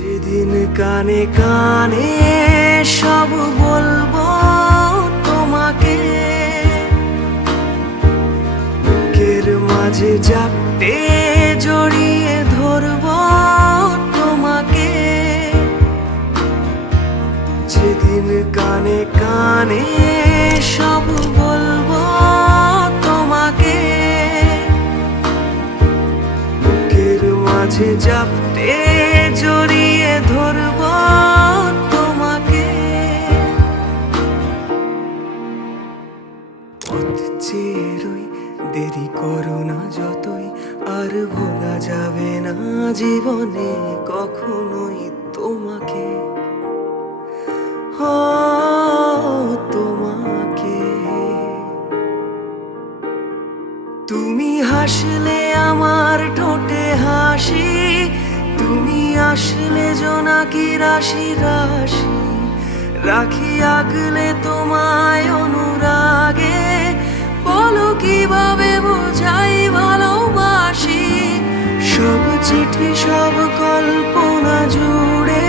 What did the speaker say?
যেদিন কানে কানে সব বলবো তোমাকে, বুকের মাঝে জাপটে জড়িয়ে ধরবো তোমাকে। যেদিন কানে কানে সব বলবো তোমাকে, বুকের মাঝে জাপটে জড়িয়ে ধরবো তোমাকে। পথ চেয়ে রই, দেরি করো না যতই, আর ভোলা যাবে না জীবনে কখনোই তোমাকে। ও তোমাকে, তুমি হাসলে আমার ঠোঁটে হাসি, তুমি আসলে জোনাকি রাশি রাশি, রাখি আগলে তোমায় অনুরাগে। বলো কিভাবে বোঝাই ভালোবাসি, সব চিঠি সব কল্পনা জুড়ে